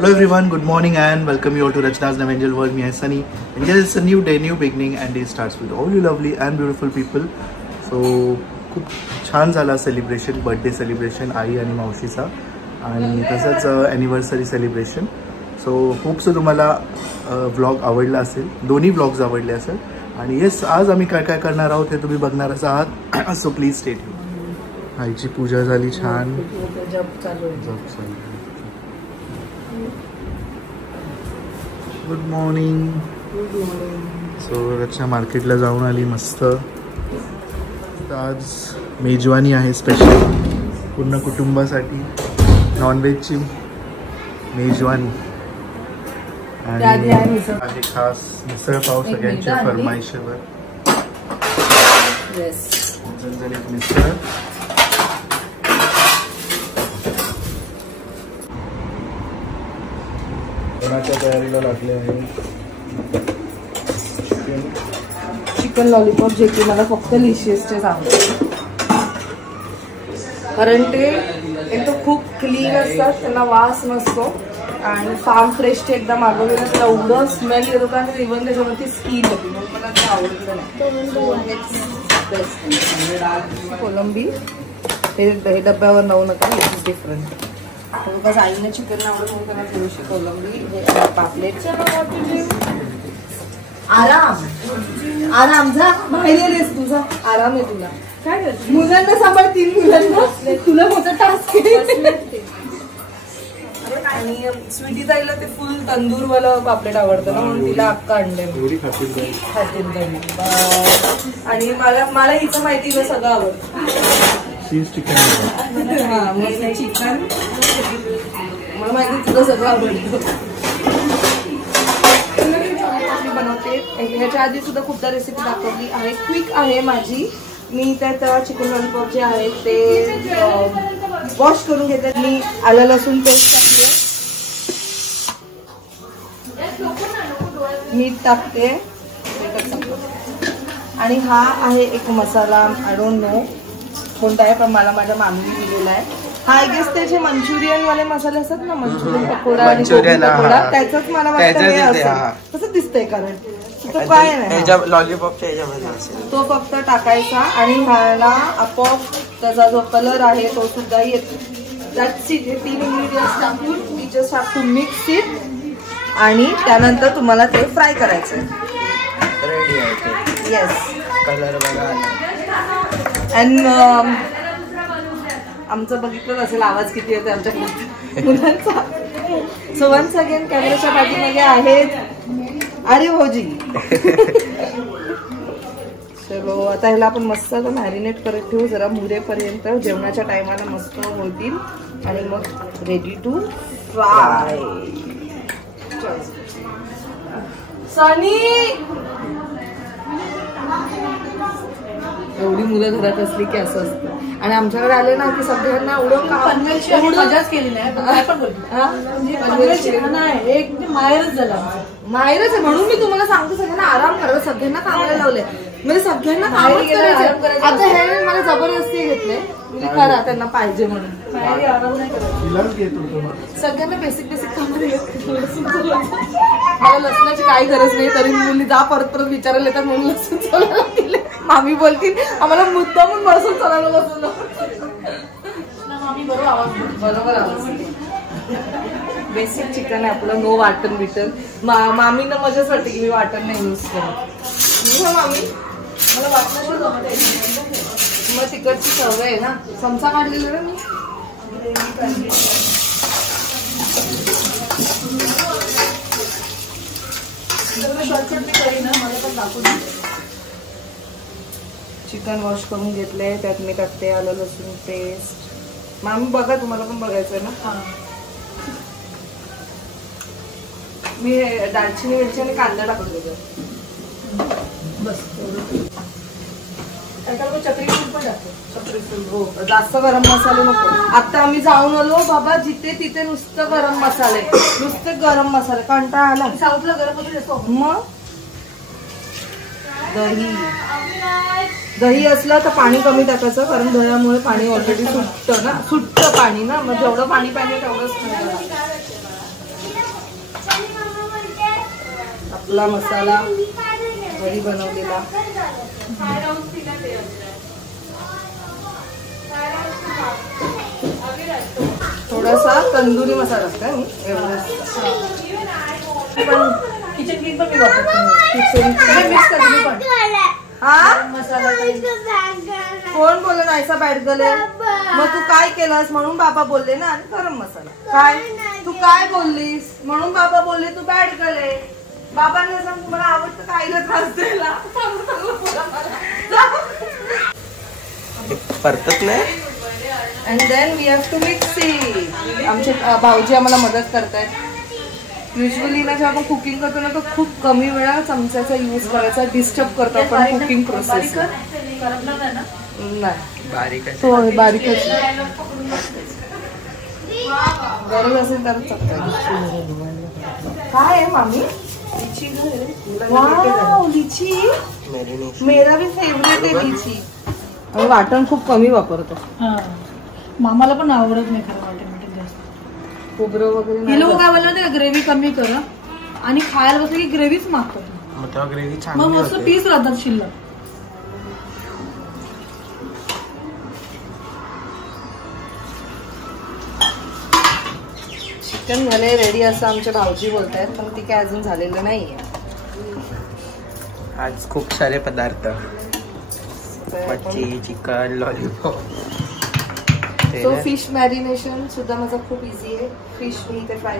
Hello everyone, good morning and welcome you all to Rachna's Navangel World. Me, Sunny. And yes, it's a new day, new beginning, and day starts with all you lovely and beautiful people. So, खूप छान झाला celebration, birthday celebration I आणि मावशीचा आणि तसंच anniversary celebration. So hope so तुम्हाला vlog आवडला असेल, दोन्ही व्लॉग्स आवडले असेल. आणि येस, आज आम्ही काय काय करणार आहोत हे तुम्ही बघणारच आहात. So please stay tuned. आईची पूजा झाली छान. Good morning. सो रचना मार्केटला जाऊन आली मस्त. आज मेजवानी आहे स्पेशल पूर्ण कुटुंबासाठी, नॉनव्हेजची मेजवानी आणि आहे खास मिसळ पाव सगळ्यांच्या फरमाईशेवर. झणझणीत मिसळ. जेवणाच्या तयारीला लागले आहे. चिकन लॉलीपॉप जे की मला फक्त लिशियसचे आवडते, कारण ते एक तर खूप क्लीन असतात, त्यांना वास नसतो आणि फार्म फ्रेशचे एकदा मागवलेलं त्याला एवढं स्मेल येत होता आणि इव्हन त्याच्यावरती स्किन होती, म्हणून मला ते आवडलं नाही. कोलंबी हे डब्यावर लावू नका, इट इज डिफरंट. बस आईने चिकन आवडत म्हणून त्याला थोडीशी कोलंबी, हे पापलेट. आराम जा बाहेर येस, तुझा आराम आहे. तुला काय करते? मुलांना सांभाळ, 3 मुलांना, तुला मोठा टास्क आहे. आणि स्वीटी ताईला ते फुल तंदूरवाला पापलेट आवडतं ना, म्हणून तिला अक्का आणले आणि मला हिचं माहिती ना सगळं आवडतं. चिकन मला माहिती तुला सगळं आवडतं. बनवते ह्याच्या आधी सुद्धा खूपदा रेसिपी दाखवली आहे, क्विक आहे माझी. मी त्यात चिकन लॉलीपॉप जे आहे ते वॉश करून घेतले. मी आलं लसूण पेस्ट टाकते, मीठ टाकते आणि हा आहे एक मसाला, आय डोंट नो कोणता आहे पण मला माझ्या मामीने दिलेला आहे. हा आय गेस त्याचे मंचुरियन वाले मसाले असतात ना, मंचुरियन पकोडा आणि गोबी पकोडा, त्याचंच मला वाटतं हे असेल तसं दिसतंय, कारण तो काय नाही लॉलीपॉपच्या ह्याच्यामध्ये असेल तो फक्त टाकायचा आणि ह्याला आपोआप त्याचा जो कलर आहे तो सुद्धा येतो. That's it. हे 3 इंग्रेडियंट्स टाकून we just have to mix it आणि त्यानंतर तुम्हाला ते फ्राय करायचं आहे. रेडी आहे. येस, कलर बघा. अँड आमचं बघितलं असेल आवाज किती येतो आमच्या मुलांचा. सो वन्स अगेन कॅमेराच्या पाठीमागे आहेत अरे भाऊजी. चलो आता ह्याला आपण मस्त मॅरिनेट करत ठेवू जरा मुरेपर्यंत, जेवणाच्या टायमाला मस्त होतील आणि मग रेडी टू फ्राय. सनी, एवढी मुलं घरात असली की असं असतं. आणि आमच्याकडे आले ना की सगळ्यांना एवढं मजाच केली नाही. माहेरच झाला, माहेरच आहे. म्हणून मी तुम्हाला सांगतो सगळ्यांना आराम करा, सगळ्यांना कामाला लावले, म्हणजे सगळ्यांना कामच करायचं. आता हे मला जबरदस्ती घेतले, म्हणजे करा त्यांना पाहिजे म्हणून. सगळ्यांना बेसिक काम मला लसणाची काही गरज नाही, तरी मुली जा परत विचारायला येतात म्हणून लसूण चालायला दिले. मामी बोलतील आम्हाला मुद्दा म्हणून लसूण चालायला बसवलं. बरोबर आवाज. बेसिक चिकन आहे आपलं, नो वाटण बिटन. मामीनं मजाच वाटते की मी वाटण नाही यूज करत. मामी मला वाटण मग तिकडची सवय आहे ना. चमचा काढलेला ना मी. चिकन वॉश करून घेतले, त्यात मी टाकते आलं लसूण पेस्ट. मामी बघा, तुम्हाला पण बघायचंय ना. मी दालचिनी मिरची आणि कांदा टाकतो बस. चक्री फूल पण टाकतो, चक्री फूल. हो, जास्त गरम मसाले नको. आता आम्ही जाऊन आलो बाबा, जिथे तिथे नुसतं गरम मसाले, नुसते गरम मसाले. कंटाळा आला. साऊथला गरम होते मग. दही असलं तर पाणी कमी टाकायचं, कारण दह्यामुळे पाणी ऑलरेडी सुटतं ना, सुटतं पाणी ना, मग जेवढं पाणी पाहिजे तेवढंच. आपला मसाला घरी बनवलेला. थोडासा तंदुरी मसाला असतो मी पण किचन किंग पण मी वापरते. मसाला कोण बोललं नाहीसा बॅड गले? मग तू काय केलंस म्हणून बाबा बोलले ना. आणि गरम मसाला काय तू काय बोललीस म्हणून बाबा बोलले तू बॅड गले. बाबांना सांग तुम्हाला आवडतं काहीला त्रास द्यायला. परतत नाही. And then we have to mix it. आमचे भाऊजी आम्हाला मदत करतायत. युजली ना जेव्हा आपण कुकिंग करतो ना तर खूप कमी वेळा चमच्याचा यूज करायचा. डिस्टर्ब करतो आपण कुकिंग प्रोसेस. नाही बारीक हो बारीकच गरज असेल तर काय आहे मामी. वाव लिची. मेरा भी फेवरेट आहे लिची. आणि वाटण खूप कमी वापरतो. मामाला पण आवडत नाही खरं वाटण जास्त. खोबरं वगैरे हे लोक काय बोलणार ग्रेव्ही कमी कर आणि खायला बसलं की ग्रेव्हीच मागतात. मग मस्त पीस राहतात शिल्लक. चिकन झाले रेडी असं आमच्या भाऊजी बोलतायत. पण ती काय अजून झालेलं नाहीये. आज खूप सारे पदार्थ मच्छी chicken lollipop. So fish marination सुद्धा माझा खूप इझी आहे. फिश मी इथे फ्राय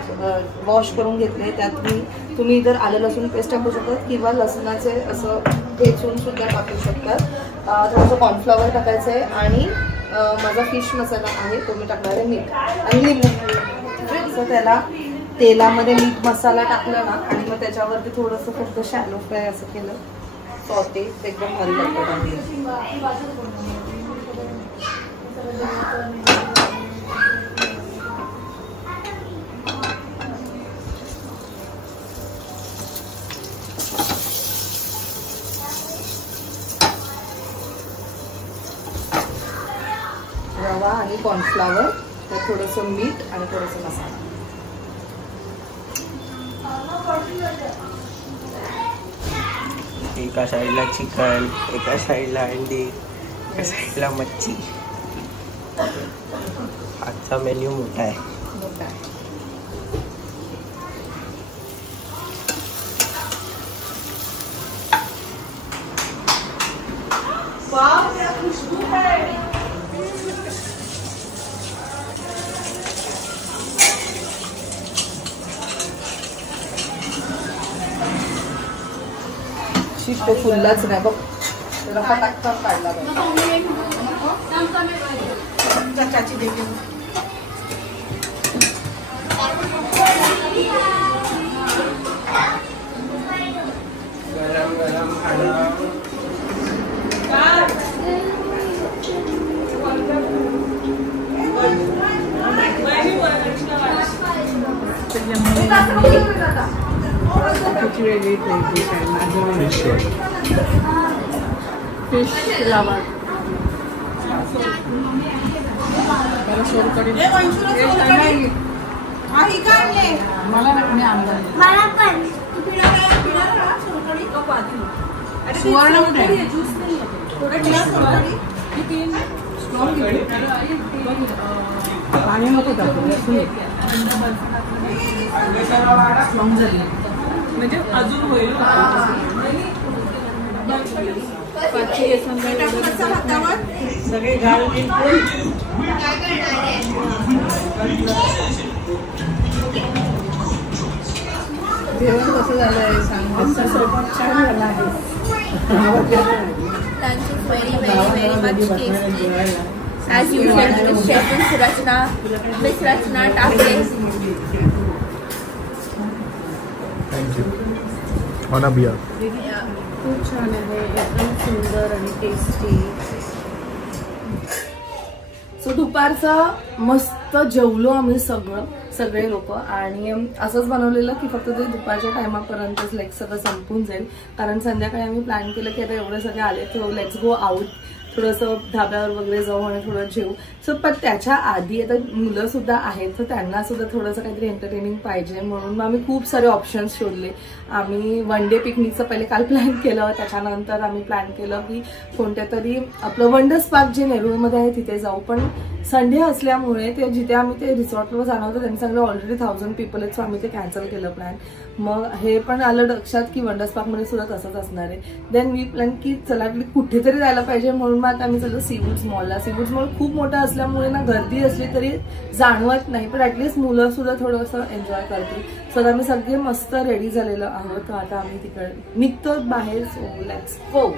वॉश करून घेतले. त्यात तुम्ही जर आलं लसूण पेस्ट टाकू शकतात किंवा लसणाचे असं ठेचून सुद्धा टाकू शकतात. थोडंसं कॉर्नफ्लॉवर टाकायचं आहे आणि माझा फिश मसाला आहे तो मी टाकणार आहे. मीठ आणि लिंबू. त्याला तेलामध्ये मीठ मसाला टाकला ना आणि मग त्याच्यावरती थोडंसं फक्त शॅलो फ्राय असं केलं सॉटे एकदम भारी लागतं. रवा आणि कॉर्नफ्लॉवर तर थोडंसं मीठ आणि थोडंसं मसाला. एका साईडला चिकन एका साईडला अंडी एका साईडला मच्छी. आजचा मेन्यू मोठा आहे. तो फुललाच नाही बघ. त्याला फटाकन काढला चाची देखील. गरम गरम खाना. फिश लावा. मला पण सुवर्ण पाणी नको म्हणजे अजून होईल. सगळे घाल जेवण कसं झालंय सांग. छान झालं आहे. Thank you very much tasty. As usual, chef Miss Rachna Takle. Thank you. Wanna be खूप छान आहे एकदम सुंदर आणि टेस्टी. सो दुपारचं मस्त जेवलो आम्ही सगळे लोक. आणि असंच बनवलेलं की फक्त ते दुपारच्या टायमापर्यंतच लाईक सगळं संपून जाईल. कारण संध्याकाळी आम्ही प्लॅन केलं की आता एवढे सगळे आले तर लेट्स गो आउट थोडंसं धाब्यावर वगैरे जाऊ आणि थोडं जेवू. सो पण त्याच्या आधी आता मुलं सुद्धा आहेत, तर त्यांना सुद्धा थोडंसं काहीतरी एंटरटेनिंग पाहिजे म्हणून मग आम्ही खूप सारे ऑप्शन्स शोधले. आम्ही वन डे पिकनिकचं पहिले काल प्लॅन केलं, त्याच्यानंतर आम्ही प्लॅन केलं की कोणत्या तरी आपलं वंडर्स पार्क जे नेरूळमध्ये आहे तिथे जाऊ. पण संडे असल्यामुळे ते जिथे आम्ही ते रिसॉर्टवर जाणार होतं त्यांनी सांगितलं ऑलरेडी 1000 पीपल आहेत, सो आम्ही ते कॅन्सल केलं प्लॅन. मग हे पण आलं लक्षात की वंडर्स पार्कमध्ये सुद्धा तसंच असणार आहे. देन मी प्लॅन की चला कुठेतरी जायला पाहिजे म्हणून मग आता आम्ही चाललो सीवूड्स मॉलला. सीवूड्स मॉल खूप मोठा असल्यामुळे ना गर्दी असली तरी जाणवत नाही, पण ऍटलीस्ट मुलं सुद्धा थोडंसं एन्जॉय करतील. सो आम्ही सगळे मस्त रेडी झालेलो आहोत. आता आम्ही तिकडे निघतो बाहेर. So let's go.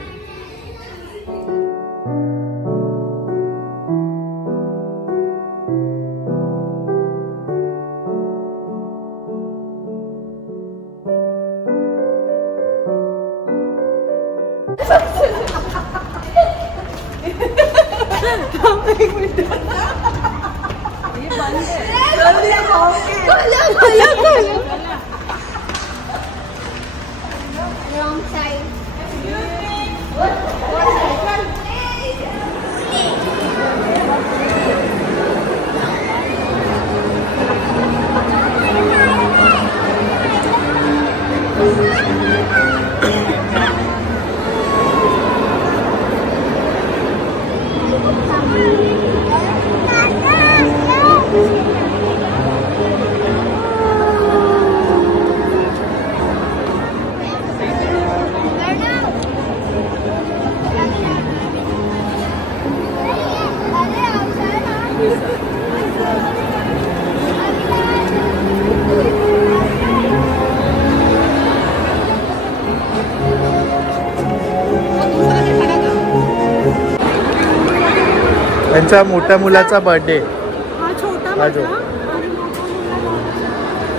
त्यांच्या मोठ्या मुलाचा बर्थडे.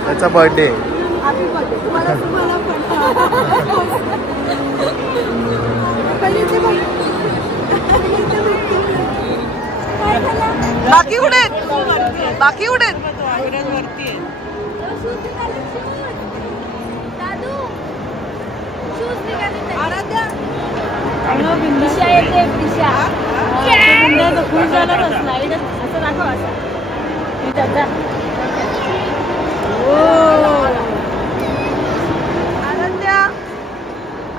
त्याचा बर्थडे. बाकी कुठे बाकी कुठे दिशा येते. दिशा खूप झालं स्लाइड असं दाखव. आनंद्या.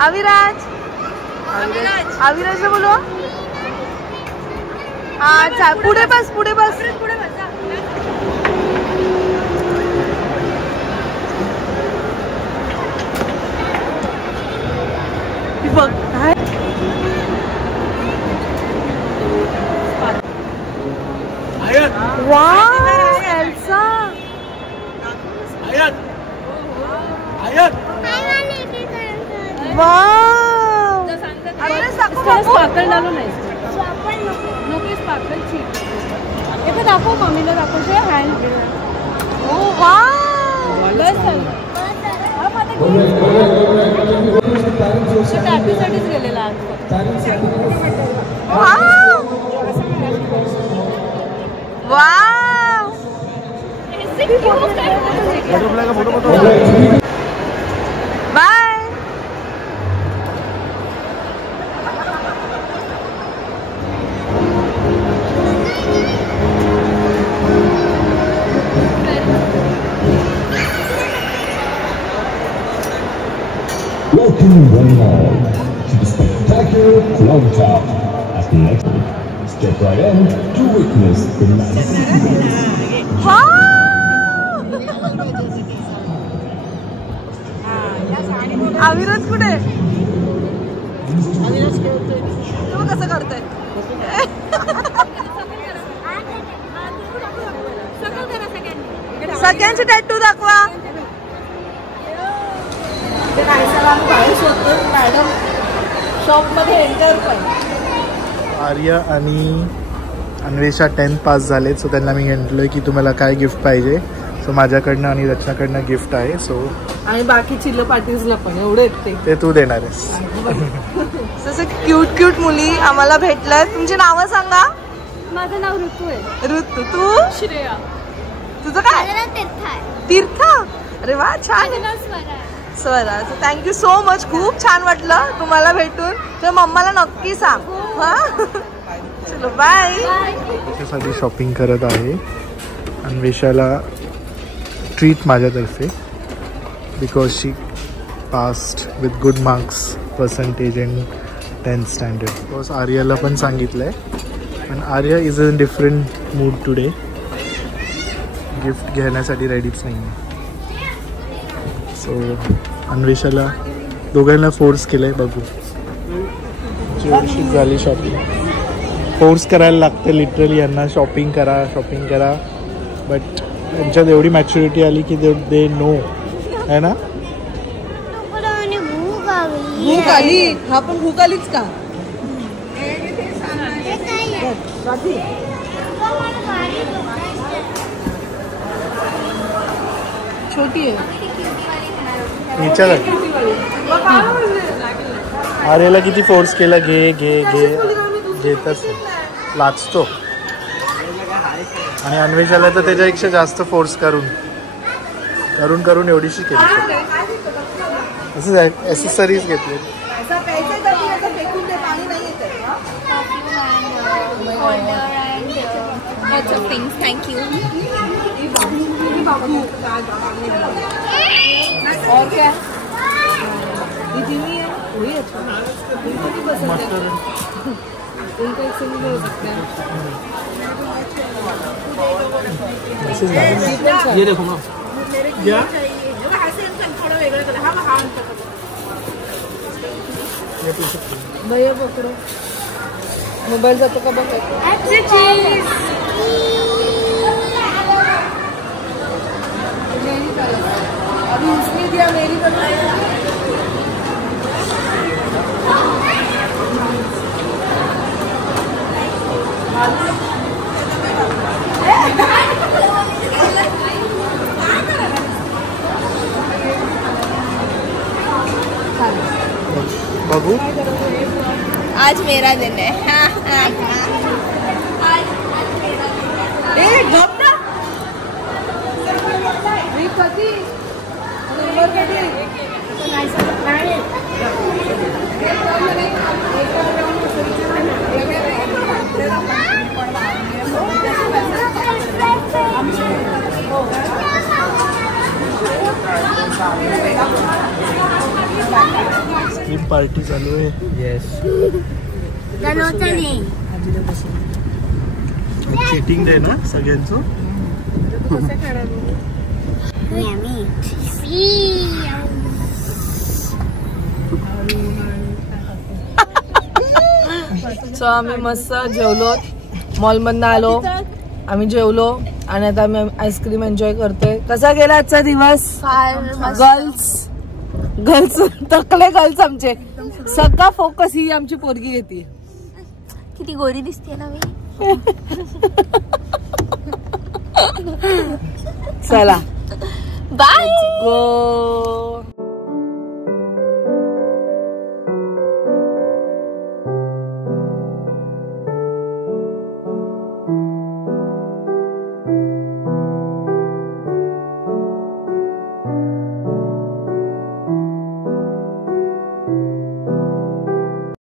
अविराज. अविराज बोलो. अच्छा पुढे बस पुढे बस. बघ वाव एल्सा. वाव स्पार्कल डालू नाही. नको स्पार्कल चीज. हे दाखव मम्मीला दाखव. हँड. ओ वाव टॅटूसाठीच गेलेला आज. Wow bye. Welcome one and all to the spectacular Cloud Top. As the next step right in to witness the magic. Aviraj कुठे? तू कसं करतोय? सगळ्यांचे टॅटू दाखवा. मॅडम शॉप मध्ये एंटर पण. आर्य आणि अन्वेषा 10th पास झालेत. सो त्यांना मी म्हटलं की तुम्हाला काय गिफ्ट पाहिजे. सो माझ्याकडनं आणि रचनाकडनं गिफ्ट आहे. सो आणि बाकी चिल्ल पार्टीजला पण एवढे ते तू देणार आहेस. जसं क्यूट क्यूट मुली आम्हाला भेटल्यात. तुमची नावं सांगा. माझं नाव ऋतू आहे. ऋतू. तू? श्रेया. तुझं काय? तीर्थ. अरे वा छान. स्वरा. Thank you so much. खूप छान वाटलं तुम्हाला भेटून. तर मम्माला नक्की सांग. हा चलो बाय. त्याच्यासाठी शॉपिंग करत आहे. अन्वेषाला ट्रीट माझ्यातर्फे because she passed with good marks percentage in 10th standard. Because आर्याला पण सांगितलं आहे पण Arya is a different mood today. Gift घेण्यासाठी रेडीच नाही आहे. सो अन्वेषाला दोघांना फोर्स केलं आहे. बघू एवढीशी झाली शॉपिंग. फोर्स करायला लागते लिटरली यांना. शॉपिंग करा बट त्यांच्यात एवढी मॅच्युरिटी आली की दे नो है ना. भूक आली. हा पण भूक आलीच का. छोटी आहे. विचार आर्याला किती फोर्स केला. घे घे घे घेतच लाचतो. आणि अन्वेषाला तर त्याच्यापेक्षा जास्त फोर्स करून एवढीशी केली. असं ॲसेसरीज घेतले. Thank you. ये देखो ना भैया पकडो. मोबाईल जातो का बघ. अभी उसने दिया मेरी बघू. आज मेरा दिन है. स्लीप पार्टी चालू आहे. येस. चीटिंग डे ना सगळ्यांचं. सो आम्ही मस्त जेवलो. मॉलमधनं आलो. आम्ही जेवलो आणि आता आम्ही आईस्क्रीम एन्जॉय करतोय. कसा गेला आजचा दिवस. गर्ल्स तकले गर्ल्स आमचे. सगळा फोकस ही आमची पोरगी घेते. किती गोरी दिसते ना मी. चला बाय. गो.